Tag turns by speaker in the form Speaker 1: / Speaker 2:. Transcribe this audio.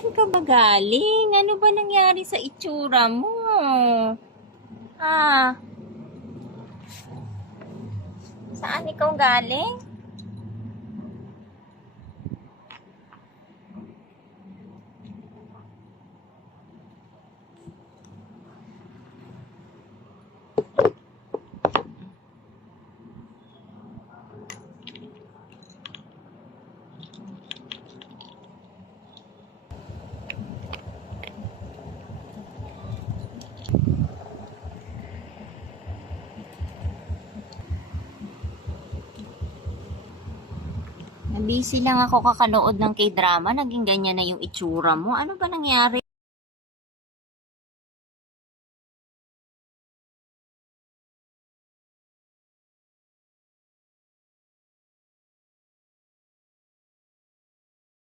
Speaker 1: Saan ka ba galing? Ano ba nangyari sa itsura mo? Ah. Saan ikaw galing? Busy lang ako kakanood ng k-drama. Naging ganyan na yung itsura mo. Ano ba nangyari?